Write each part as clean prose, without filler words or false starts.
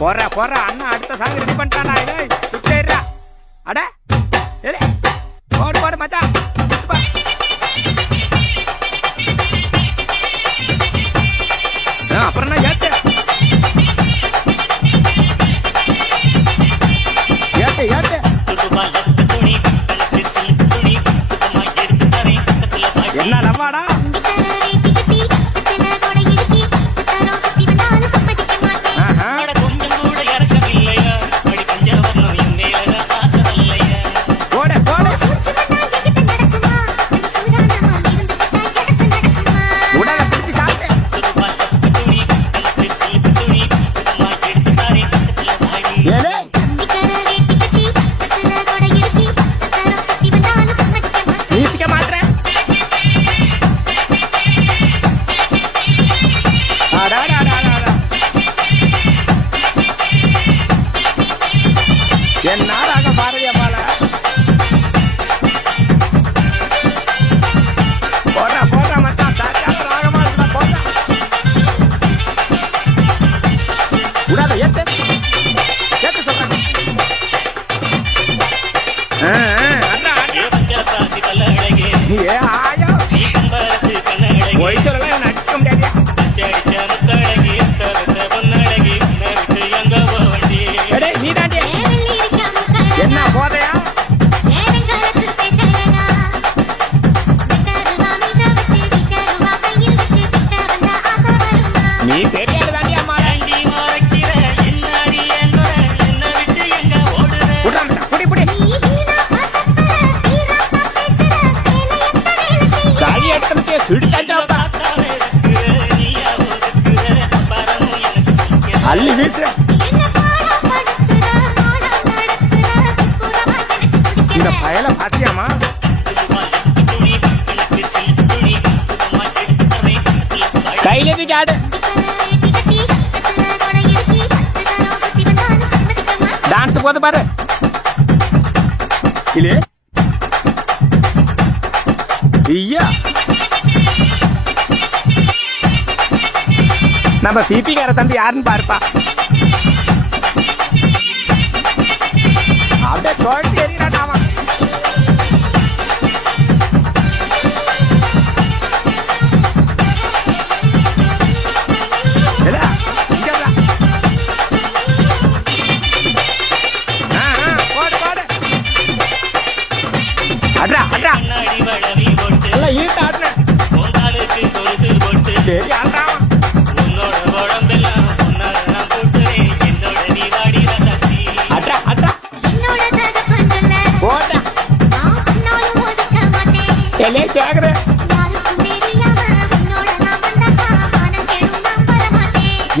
போற அண்ணா அடுத்த song ready பண்ணிட்டானா சுத்தேறா அட ஏலே போடு மச்சான் அப்புறம் நான் ஏத்து என்ன லவ்வாடா என்னாராக பாரதியா பால போடுற மச்சான் ராகமா இருந்தா போடுற விடாத ஏத்து சொல்றேன் போய் சொல்லலாம் அடிச்சுக்க முடியாது என்ன போதையா நீ தெரியாது தாண்டியா புடி காலி எடுத்து பிடிச்சாச்சா அள்ளி வீசு இந்த பயல பாத்தியாமா கையில ஆடு டான்ஸ் போது பாரு இல்லே ஐயா நம்ம சிபிக்கார தம்பி யாருன்னு பாருப்பா அப்படியே சொல்லிட்டு எறிகிறாட்டாமா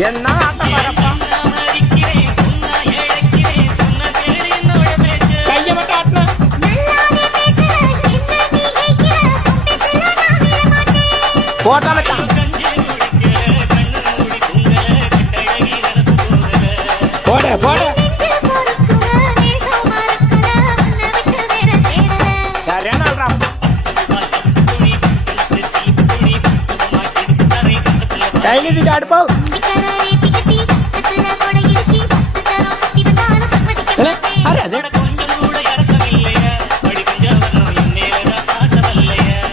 என்ன கைய மட்டும் போட்டா போட சரியான கையில ஆடுப்போ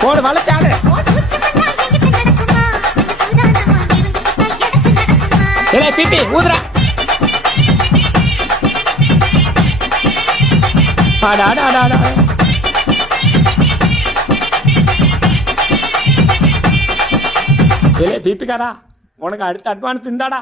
போடு வளச்சாடு பிபி ஊதுரா பிபிக்காரா உனக்கு அடுத்த அட்வான்ஸ் இருந்தாடா